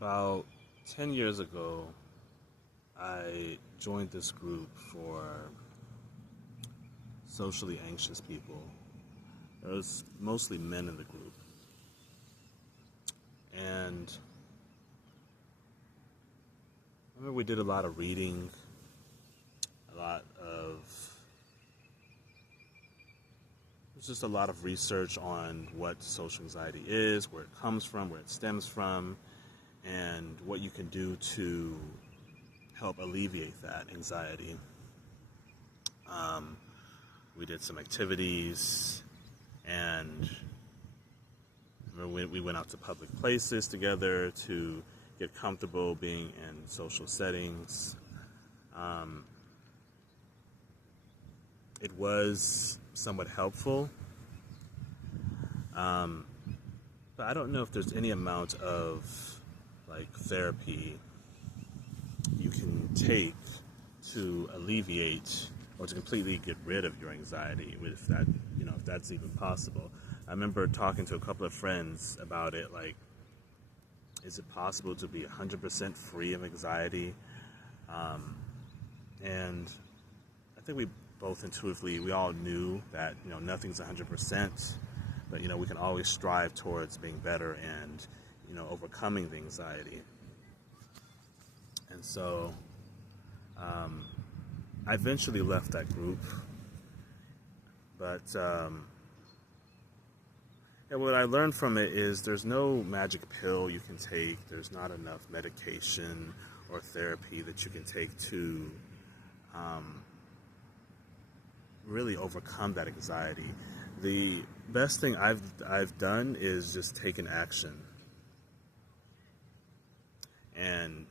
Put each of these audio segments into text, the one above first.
About 10 years ago, I joined this group for socially anxious people. There was mostly men in the group. And I remember we did a lot of reading, a lot of, there's just a lot of research on what social anxiety is, where it comes from, where it stems from, and what you can do to help alleviate that anxiety. We did some activities, and we went out to public places together to get comfortable being in social settings. It was somewhat helpful, but I don't know if there's any amount of therapy you can take to alleviate or to completely get rid of your anxiety, if that's even possible. I remember talking to a couple of friends about it, is it possible to be 100% free of anxiety? And I think we both intuitively, we all knew that, nothing's 100%, but, we can always strive towards being better and, overcoming the anxiety. And so, I eventually left that group, but what I learned from it is there's no magic pill you can take. There's not enough medication or therapy that you can take to really overcome that anxiety. The best thing I've done is just taken action, and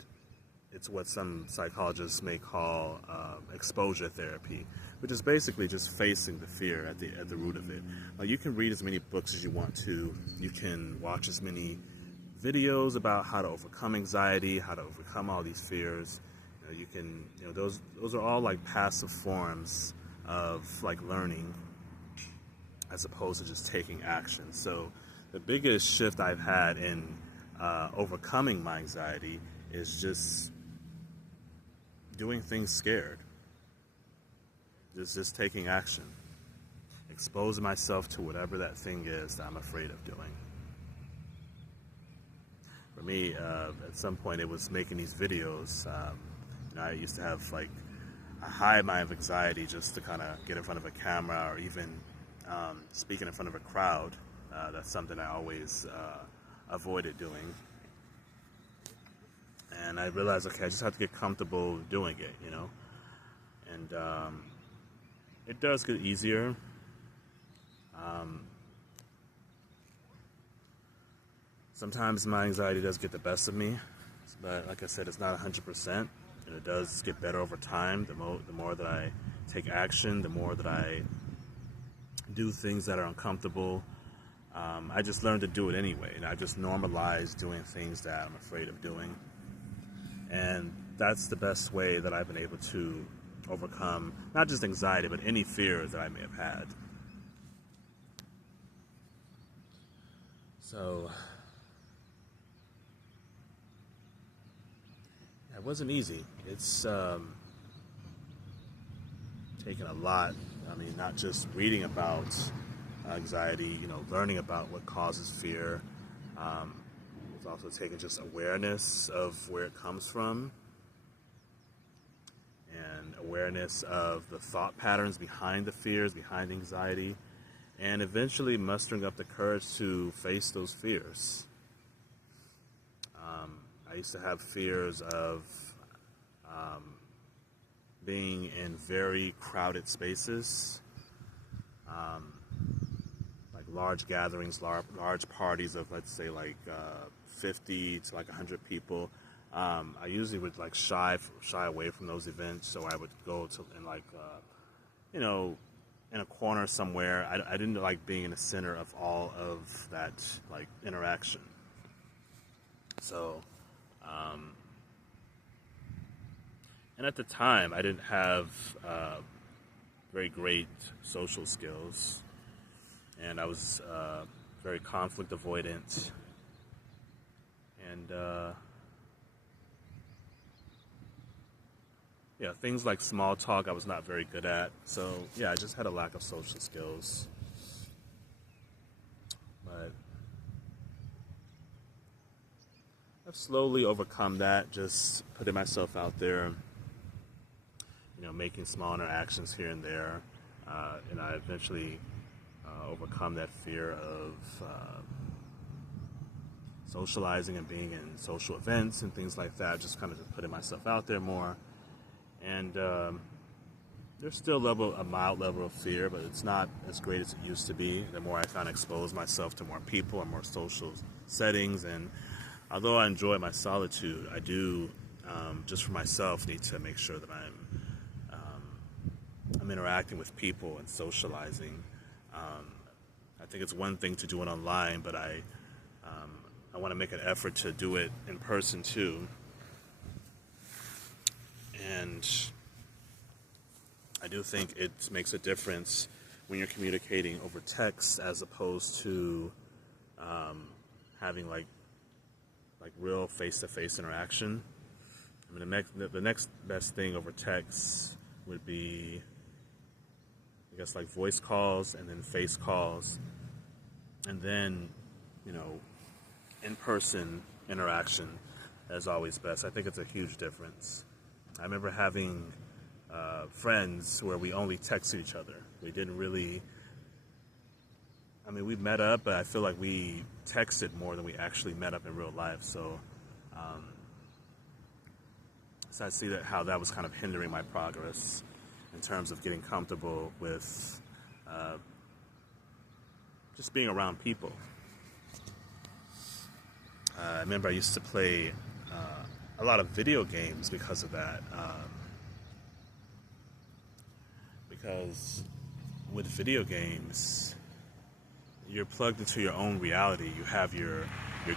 it's what some psychologists may call exposure therapy, which is basically just facing the fear at the root of it. You can read as many books as you want to. You can watch as many videos about how to overcome anxiety, how to overcome all these fears. Those are all passive forms of learning, as opposed to just taking action. So the biggest shift I've had in overcoming my anxiety is just doing things scared. Just taking action. Exposing myself to whatever that thing is that I'm afraid of doing. For me, at some point it was making these videos. I used to have a high amount of anxiety just to kind of get in front of a camera or even speaking in front of a crowd. That's something I always avoided doing. And I realized, okay, I just have to get comfortable doing it, And it does get easier. Sometimes my anxiety does get the best of me, but like I said, it's not 100%, and it does get better over time. The more that I take action, the more that I do things that are uncomfortable. I just learned to do it anyway, and I just normalized doing things that I'm afraid of doing. And that's the best way that I've been able to overcome not just anxiety, but any fears that I may have had. So, it wasn't easy. It's taken a lot. Not just reading about anxiety, learning about what causes fear. It's also taking just awareness of where it comes from and awareness of the thought patterns behind the fears, behind anxiety, and eventually mustering up the courage to face those fears. I used to have fears of being in very crowded spaces, large gatherings, large parties of, let's say, 50 to 100 people. I usually would shy away from those events, so I would go to in a corner somewhere. I didn't like being in the center of all of that interaction. So, and at the time, I didn't have very great social skills, and I was very conflict avoidant, and yeah, things like small talk I was not very good at. So yeah, I just had a lack of social skills. But I've slowly overcome that, just putting myself out there, making small interactions here and there. And I eventually overcome that fear of socializing and being in social events and things like that, just kind of just putting myself out there more. And there's still a mild level of fear, but it's not as great as it used to be. The more I kind of expose myself to more people and more social settings, and although I enjoy my solitude, I do, just for myself, need to make sure that I'm interacting with people and socializing. I think it's one thing to do it online, but I want to make an effort to do it in person too. And I do think it makes a difference when you're communicating over text as opposed to having like real face-to-face interaction. I mean, the next best thing over text would be, I guess, like voice calls and then face calls, and then in-person interaction is always best. I think it's a huge difference. I remember having friends where we only texted each other. We didn't really, we met up, but I feel like we texted more than we actually met up in real life. So I see how that was kind of hindering my progress in terms of getting comfortable with just being around people. I remember I used to play a lot of video games because of that. Because with video games, you're plugged into your own reality. You have your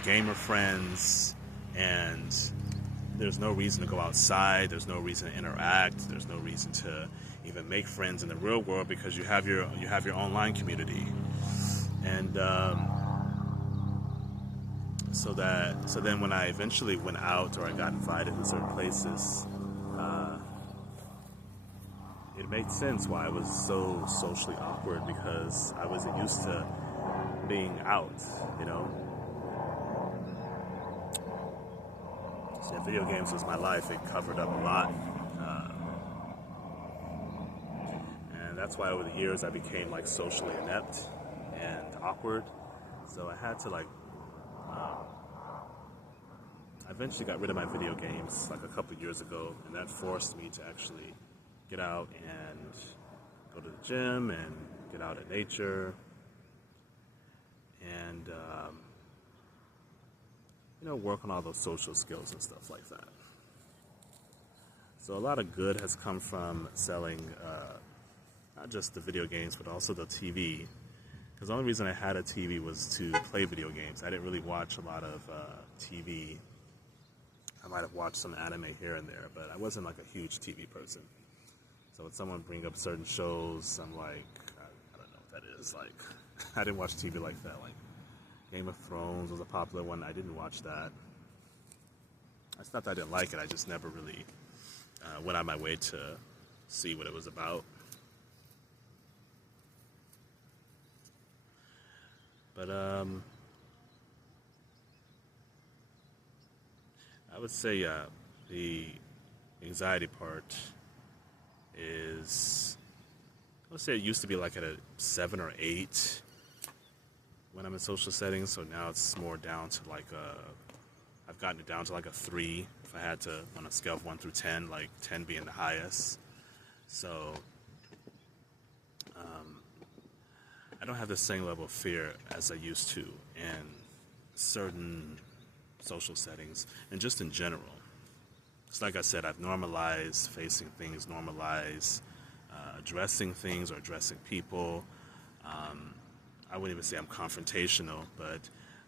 gamer friends, and there's no reason to go outside. There's no reason to interact. There's no reason to even make friends in the real world because you have your online community. And so then when I eventually went out or I got invited to certain places, it made sense why I was so socially awkward, because I wasn't used to being out, So video games was my life. It covered up a lot. And that's why over the years I became like socially inept and awkward. So I had to I eventually got rid of my video games like a couple of years ago, and that forced me to actually get out and go to the gym and get out in nature and work on all those social skills and stuff like that. So a lot of good has come from selling not just the video games but also the TV, because the only reason I had a TV was to play video games. I didn't really watch a lot of TV. I might have watched some anime here and there, but I wasn't like a huge TV person. So when someone bring up certain shows, I'm like, I don't know what that is. Like, I didn't watch TV like that. Like, Game of Thrones was a popular one. I didn't watch that. It's not that I didn't like it. I just never really went on my way to see what it was about. But I would say the anxiety part is, let's say it used to be like at a 7 or 8 when I'm in social settings, so now it's more down to like I've gotten it down to like a 3 if I had to, on a scale of 1 through 10, like 10 being the highest. So I don't have the same level of fear as I used to in certain social settings and just in general. It's like I said, I've normalized facing things, normalized addressing things or addressing people. I wouldn't even say I'm confrontational, but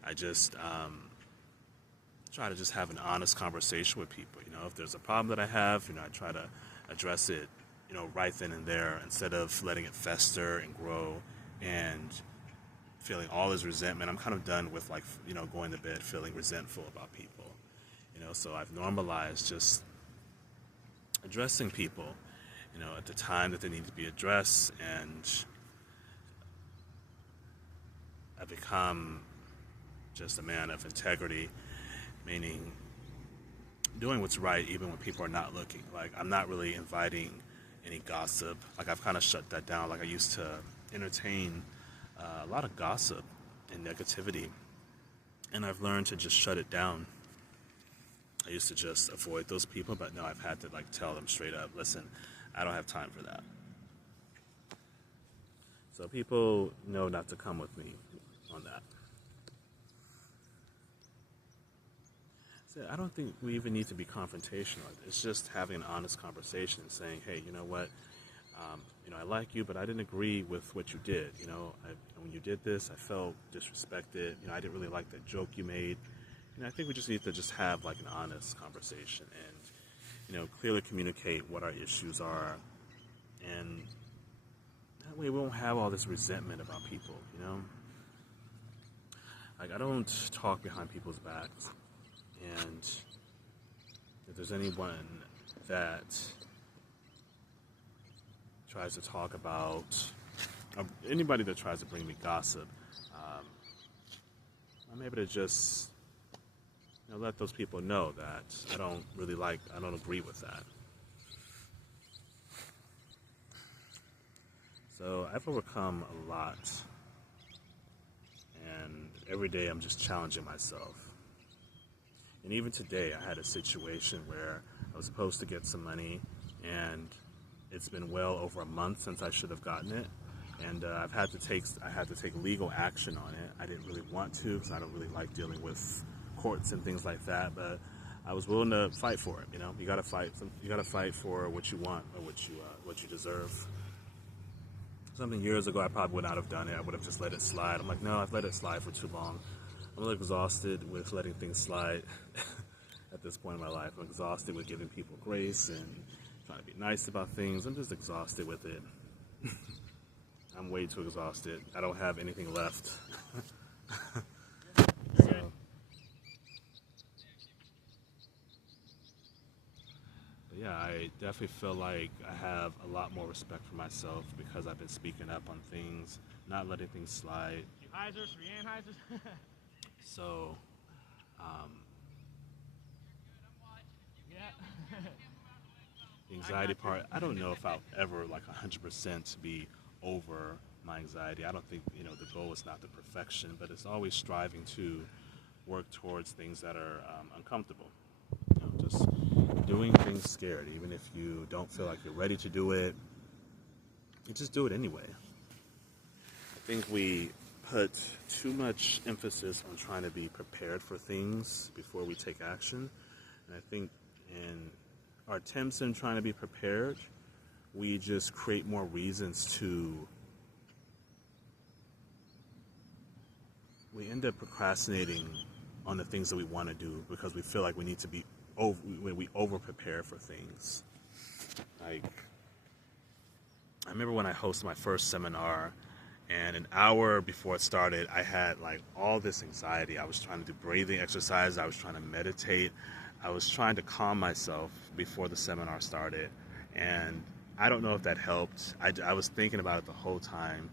I just try to just have an honest conversation with people. If there's a problem that I have, I try to address it, right then and there, instead of letting it fester and grow and feeling all this resentment. I'm kind of done with going to bed feeling resentful about people. So I've normalized just addressing people, at the time that they need to be addressed. And I've become just a man of integrity, meaning doing what's right even when people are not looking. Like, I'm not really inviting any gossip. Like, I've kind of shut that down. Like, I used to entertain a lot of gossip and negativity, and I've learned to just shut it down. I used to just avoid those people, but now I've had to tell them straight up, listen, I don't have time for that. So people know not to come with me on that. So I don't think we even need to be confrontational. It's just having an honest conversation and saying, hey, you know what? I like you, but I didn't agree with what you did. When you did this, I felt disrespected. I didn't really like that joke you made. I think we just need to just have an honest conversation and, clearly communicate what our issues are. And that way we won't have all this resentment about people, I don't talk behind people's backs. And if there's anyone that tries to talk about, anybody that tries to bring me gossip, I'm able to just let those people know that I don't agree with that. So I've overcome a lot, and every day I'm just challenging myself. And even today I had a situation where I was supposed to get some money, and it's been well over a month since I should have gotten it, and I had to take legal action on it. I didn't really want to, because I don't really like dealing with courts and things like that, but I was willing to fight for it. You got to fight. You got to fight for what you want or what you deserve. Something years ago, I probably would not have done it. I would have just let it slide. I'm like, no, I've let it slide for too long. I'm really exhausted with letting things slide at this point in my life. I'm exhausted with giving people grace and trying to be nice about things. I'm just exhausted with it. I'm way too exhausted. I don't have anything left. So, but yeah, I definitely feel like I have a lot more respect for myself because I've been speaking up on things, not letting things slide. So, the anxiety part, I don't know if I'll ever 100% be over my anxiety. I don't think, the goal is not the perfection, but it's always striving to work towards things that are uncomfortable. Just doing things scared, even if you don't feel like you're ready to do it, you just do it anyway. I think we put too much emphasis on trying to be prepared for things before we take action. And I think in our attempts in trying to be prepared, we just create more reasons we end up procrastinating on the things that we want to do because we feel like we need to be we over prepare for things. I remember when I hosted my first seminar, and an hour before it started, I had all this anxiety. I was trying to do breathing exercises. I was trying to meditate. I was trying to calm myself before the seminar started, and I don't know if that helped. I was thinking about it the whole time,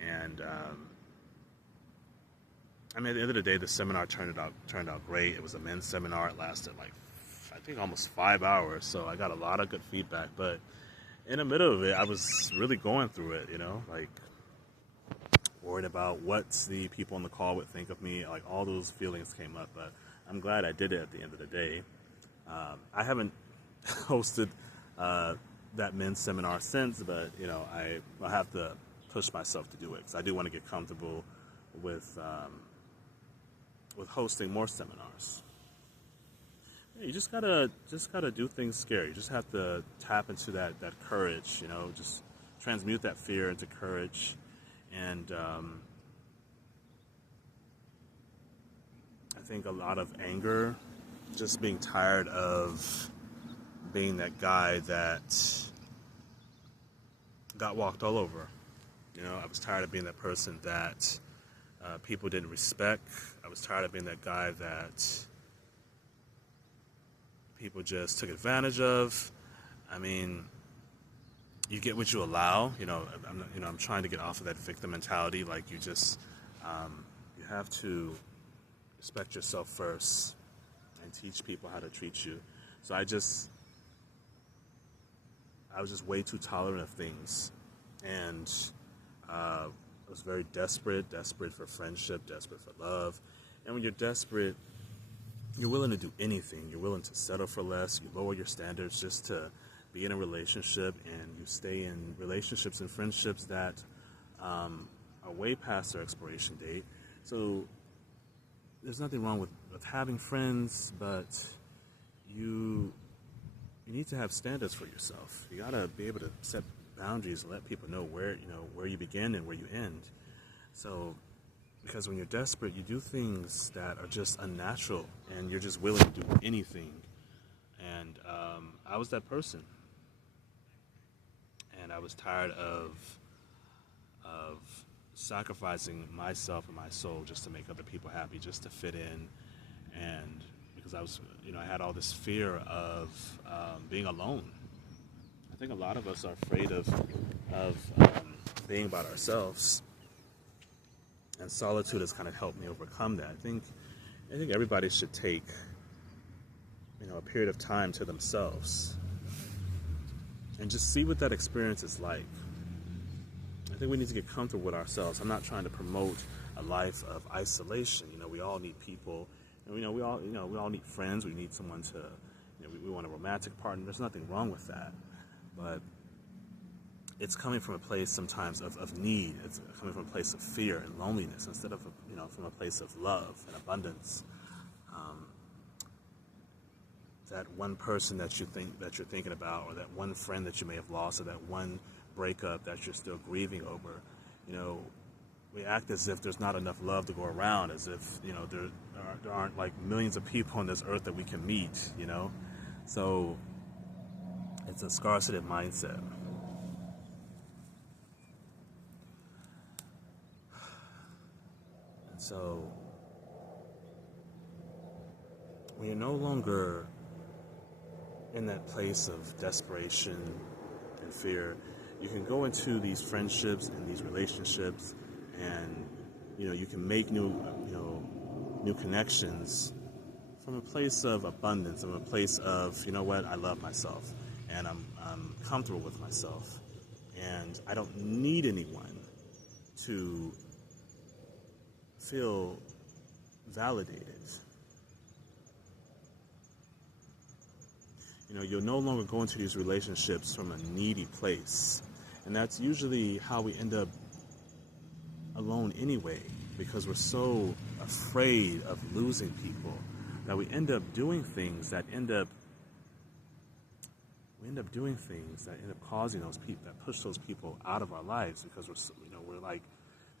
and at the end of the day, the seminar turned out great. It was a men's seminar. It lasted I think almost 5 hours, so I got a lot of good feedback. But in the middle of it, I was really going through it, worried about what the people on the call would think of me. All those feelings came up, but I'm glad I did it at the end of the day. I haven't hosted that men's seminar since, but I'll have to push myself to do it because I do want to get comfortable with hosting more seminars. Yeah, you just gotta do things scary. You just have to tap into that courage. Just transmute that fear into courage, and I think a lot of anger, just being tired of being that guy that got walked all over. I was tired of being that person that people didn't respect. I was tired of being that guy that people just took advantage of. I mean, you get what you allow. I'm trying to get off of that victim mentality. Like you have to respect yourself first and teach people how to treat you. So I was just way too tolerant of things, and I was very desperate for friendship, desperate for love. And when you're desperate, you're willing to do anything. You're willing to settle for less. You lower your standards just to be in a relationship, and you stay in relationships and friendships that are way past their expiration date. So there's nothing wrong with having friends, but you need to have standards for yourself. You gotta be able to set boundaries and let people know where you begin and where you end. So, because when you're desperate, you do things that are just unnatural, and you're just willing to do anything. And I was that person, and I was tired of sacrificing myself and my soul just to make other people happy, just to fit in, and because I had all this fear of being alone. I think a lot of us are afraid of being about ourselves, and solitude has kind of helped me overcome that. I think everybody should take a period of time to themselves and just see what that experience is like. I think we need to get comfortable with ourselves. I'm not trying to promote a life of isolation. We all need people, and we all need friends. We need someone to, we want a romantic partner. There's nothing wrong with that, but it's coming from a place sometimes of need. It's coming from a place of fear and loneliness instead of from a place of love and abundance. That one person that you're thinking about, or that one friend that you may have lost, or that one breakup that you're still grieving over, we act as if there's not enough love to go around, as if there aren't like millions of people on this earth that we can meet. So it's a scarcity mindset. And so when you're no longer in that place of desperation and fear, you can go into these friendships and these relationships, and you can make new connections from a place of abundance, from a place of I love myself, and I'm comfortable with myself, and I don't need anyone to feel validated. You'll no longer go into these relationships from a needy place. And that's usually how we end up alone anyway, because we're so afraid of losing people that we end up doing things that end up causing those people, that push those people out of our lives, because we're like,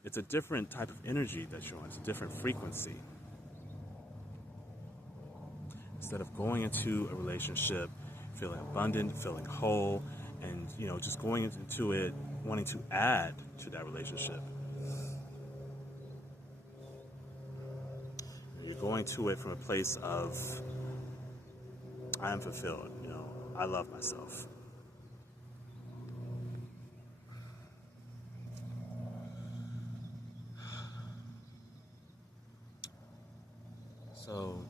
it's a different type of energy that you're on. It's a different frequency. Instead of going into a relationship feeling abundant, feeling whole, and just going into it wanting to add to that relationship. You're going to it from a place of, I am fulfilled, I love myself. So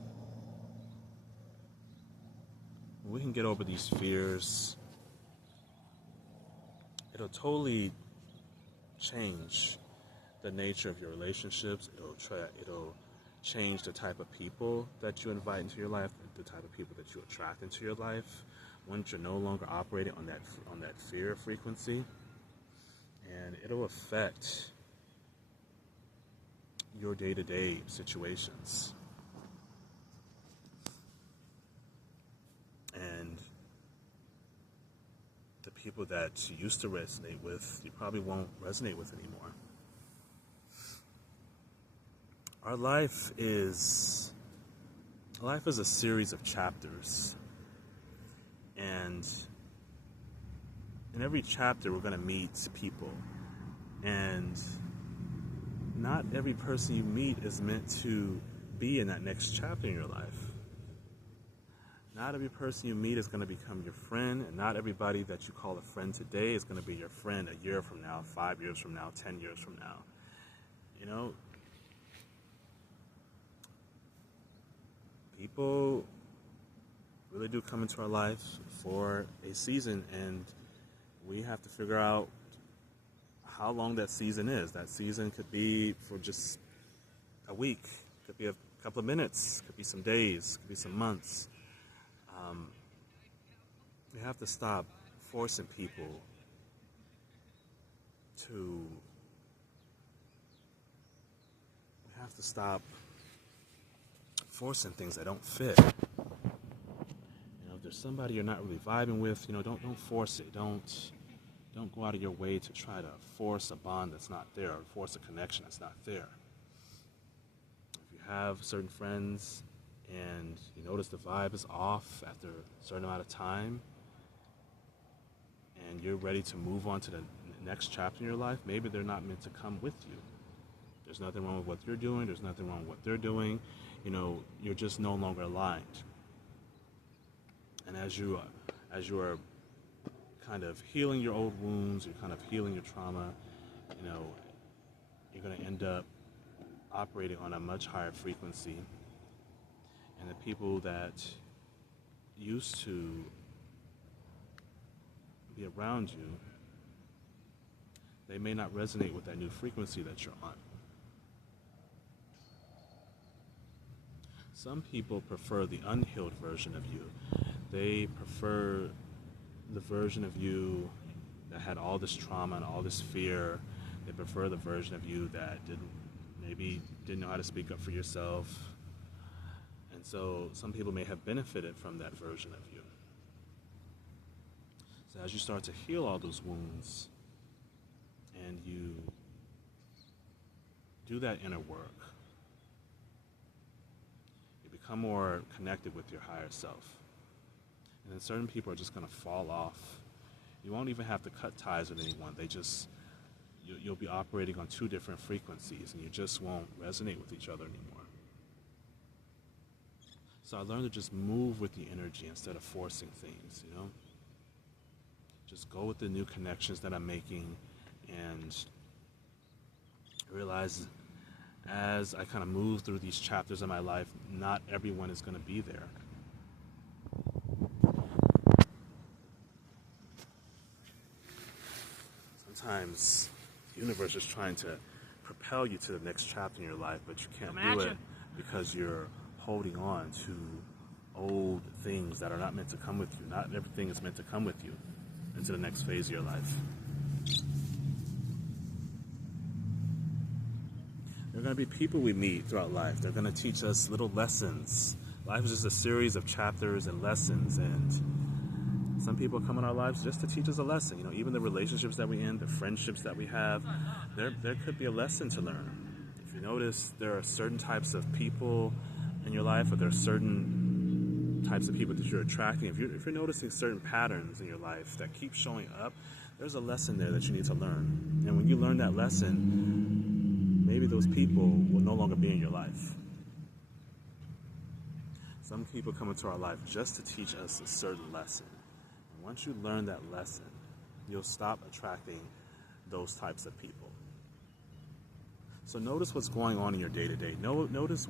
we can get over these fears. It'll totally change the nature of your relationships. It'll change the type of people that you invite into your life, the type of people that you attract into your life, once you're no longer operating on that fear frequency. And it'll affect your day-to-day situations. And the people that you used to resonate with, you probably won't resonate with anymore. Our life is a series of chapters. And in every chapter, we're going to meet people. And not every person you meet is meant to be in that next chapter in your life. Not every person you meet is going to become your friend, and not everybody that you call a friend today is going to be your friend a year from now, 5 years from now, 10 years from now. You know, people really do come into our life for a season, and we have to figure out how long that season is. That season could be for just a week, could be a couple of minutes, could be some days, could be some months. We have to stop forcing people to. We have to stop forcing things that don't fit. If there's somebody you're not really vibing with, don't force it. Don't go out of your way to try to force a bond that's not there, or force a connection that's not there. If you have certain friends and you notice the vibe is off after a certain amount of time, and you're ready to move on to the next chapter in your life, maybe they're not meant to come with you. There's nothing wrong with what you're doing. There's nothing wrong with what they're doing. You're just no longer aligned. And as you are kind of healing your old wounds, you're kind of healing your trauma, you're going to end up operating on a much higher frequency. And the people that used to be around you, they may not resonate with that new frequency that you're on. Some people prefer the unhealed version of you. They prefer the version of you that had all this trauma and all this fear. They prefer the version of you that maybe didn't know how to speak up for yourself. And so some people may have benefited from that version of you. So as you start to heal all those wounds and you do that inner work, you become more connected with your higher self. And then certain people are just going to fall off. You won't even have to cut ties with anyone. You'll be operating on two different frequencies, and you just won't resonate with each other anymore. So I learned to just move with the energy instead of forcing things, Just go with the new connections that I'm making, and realize as I kind of move through these chapters of my life, not everyone is going to be there. Sometimes the universe is trying to propel you to the next chapter in your life, but you can't do it because you're holding on to old things that are not meant to come with you. Not everything is meant to come with you into the next phase of your life. There are going to be people we meet throughout life. They're going to teach us little lessons. Life is just a series of chapters and lessons, and some people come in our lives just to teach us a lesson. Even the relationships that we end, the friendships that we have, there could be a lesson to learn. If you notice, there are certain types of people in your life, or there are certain types of people that you're attracting. If you're noticing certain patterns in your life that keep showing up, there's a lesson there that you need to learn. And when you learn that lesson, maybe those people will no longer be in your life. Some people come into our life just to teach us a certain lesson. And once you learn that lesson, you'll stop attracting those types of people. So notice what's going on in your day-to-day. Notice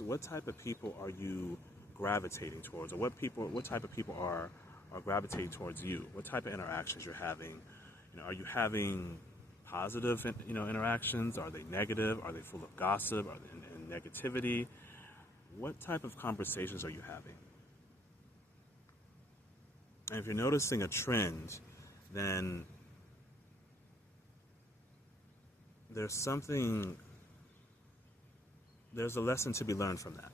what type of people are you gravitating towards, or what type of people are gravitating towards you? What type of interactions you're having? Are you having positive, interactions? Are they negative? Are they full of gossip? Are they in negativity? What type of conversations are you having? And if you're noticing a trend, then there's a lesson to be learned from that.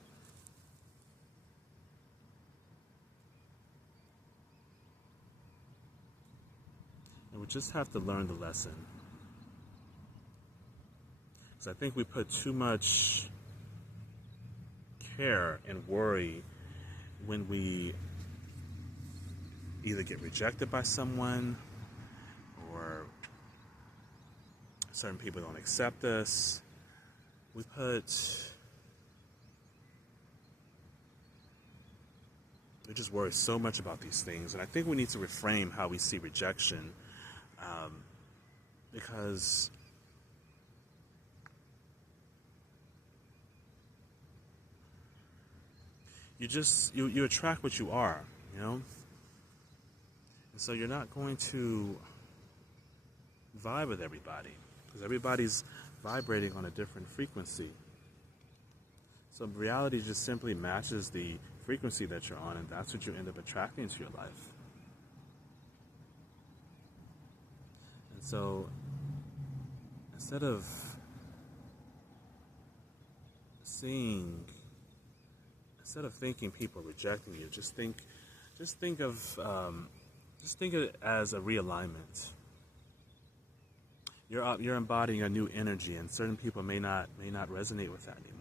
And we just have to learn the lesson. Because I think we put too much care and worry when we either get rejected by someone, or certain people don't accept us. We put We just worry so much about these things, and I think we need to reframe how we see rejection, because you attract what you are, you know, and so you're not going to vibe with everybody because everybody's vibrating on a different frequency. So reality just simply matches the frequency that you're on, and that's what you end up attracting into your life. And so instead of seeing, instead of thinking people are rejecting you, just think of it as a realignment. You're embodying a new energy, and certain people may not resonate with that anymore.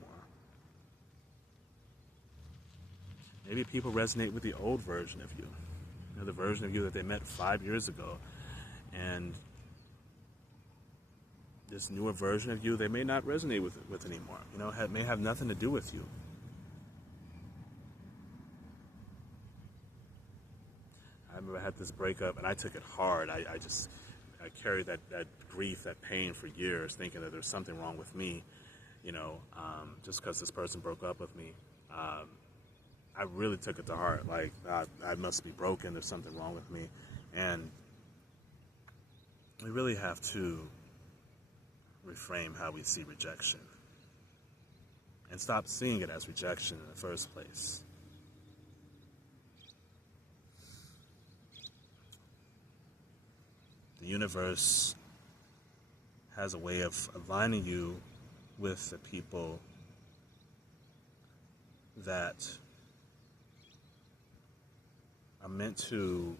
Maybe people resonate with the old version of you, the version of you that they met 5 years ago, and this newer version of you they may not resonate with anymore. It may have nothing to do with you. I remember I had this breakup, and I took it hard. I carried that grief, that pain for years, thinking that there's something wrong with me, just because this person broke up with me. I really took it to heart. Like, I must be broken. There's something wrong with me. And we really have to reframe how we see rejection and stop seeing it as rejection in the first place. The universe has a way of aligning you with the people that are meant to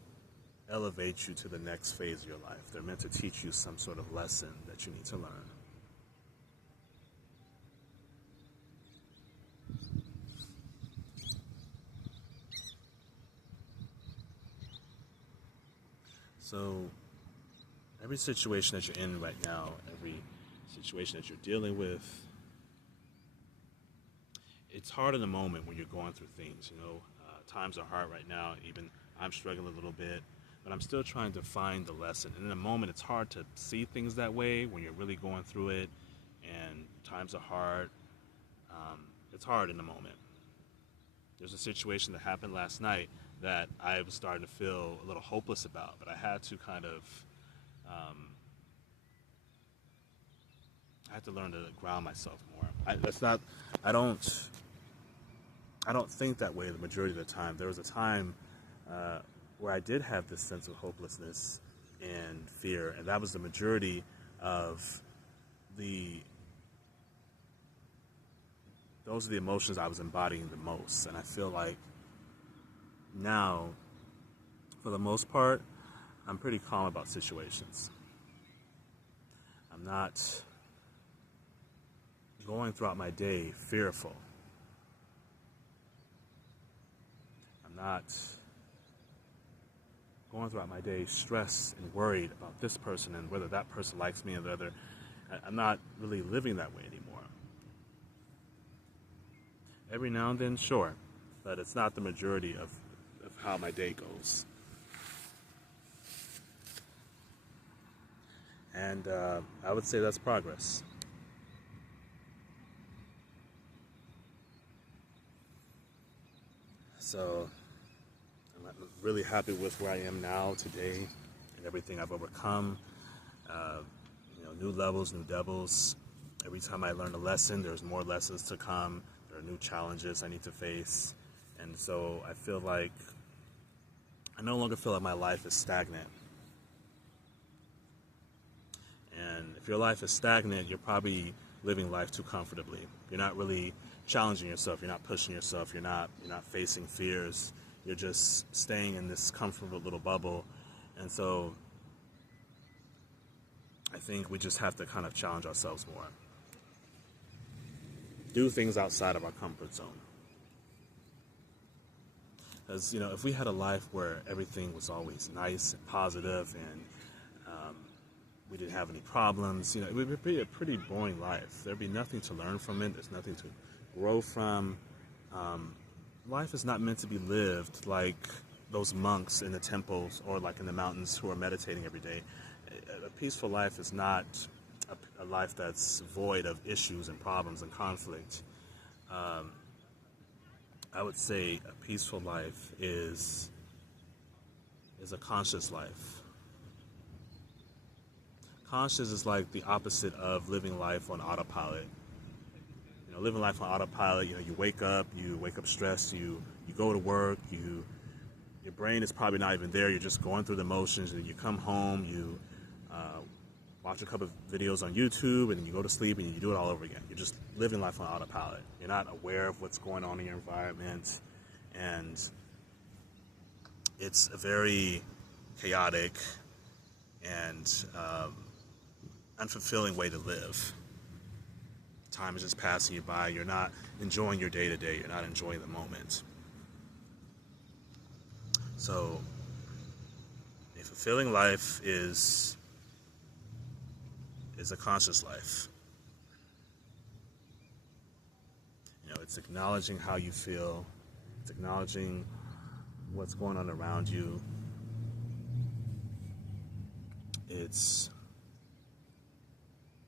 elevate you to the next phase of your life. They're meant to teach you some sort of lesson that you need to learn. So, every situation that you're in right now, every situation that you're dealing with, it's hard in the moment when you're going through things, times are hard right now. Even I'm struggling a little bit, but I'm still trying to find the lesson. And in the moment, it's hard to see things that way when you're really going through it and times are hard. It's hard in the moment. There's a situation that happened last night that I was starting to feel a little hopeless about, but I had to kind of, I had to learn to ground myself more. I don't think that way the majority of the time. There was a time where I did have this sense of hopelessness and fear, and that was the majority of those are the emotions I was embodying the most. And I feel like now, for the most part, I'm pretty calm about situations. I'm not going throughout my day fearful. I'm not going throughout my day stressed and worried about this person and whether that person likes me and the other. I'm not really living that way anymore. Every now and then, sure, but it's not the majority of how my day goes. And I would say that's progress. So I'm really happy with where I am now today and everything I've overcome. New levels, new devils. Every time I learn a lesson, there's more lessons to come. There are new challenges I need to face. And so I no longer feel like my life is stagnant. And if your life is stagnant, you're probably living life too comfortably. You're not really challenging yourself. You're not pushing yourself. You're not facing fears. You're just staying in this comfortable little bubble. And so I think we just have to kind of challenge ourselves more. Do things outside of our comfort zone. Because, if we had a life where everything was always nice and positive and we didn't have any problems, it would be a pretty boring life. There'd be nothing to learn from it. There's nothing to grow from. life is not meant to be lived like those monks in the temples or like in the mountains who are meditating every day. A peaceful life is not a life that's void of issues and problems and conflict. I would say a peaceful life is a conscious life. Conscious is like the opposite of living life on autopilot. You know, living life on autopilot, you know, you wake up stressed, you go to work, your brain is probably not even there, you're just going through the motions, and you come home, you watch a couple of videos on YouTube, and you go to sleep, and you do it all over again. You're just living life on autopilot. You're not aware of what's going on in your environment, and it's a very chaotic and unfulfilling way to live. Time is just passing you by. You're not enjoying your day-to-day. You're not enjoying the moment. So, a fulfilling life is a conscious life. You know, it's acknowledging how you feel. It's acknowledging what's going on around you. It's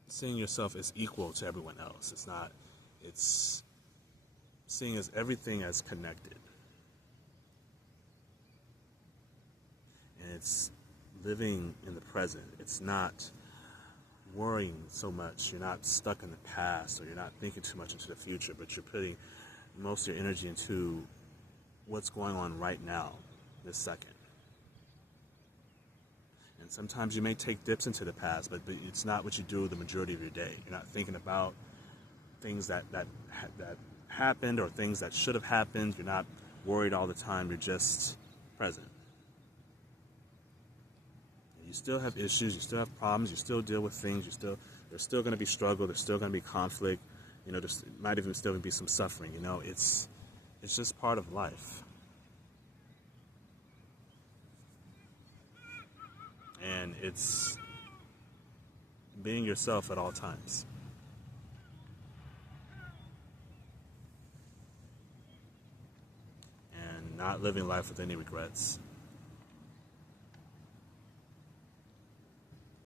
seeing yourself as equal to everyone else. It's seeing as everything as connected. And it's living in the present. It's not worrying so much. You're not stuck in the past, or you're not thinking too much into the future, but you're putting most of your energy into what's going on right now, this second. And sometimes you may take dips into the past, but it's not what you do the majority of your day. You're not thinking about things that happened or things that should have happened. You're not worried all the time. You're just present. You still have issues, you still have problems, you still deal with things, there's still going to be struggle, there's still going to be conflict, you know, there might even still be some suffering, you know, it's just part of life. And it's being yourself at all times. And not living life with any regrets.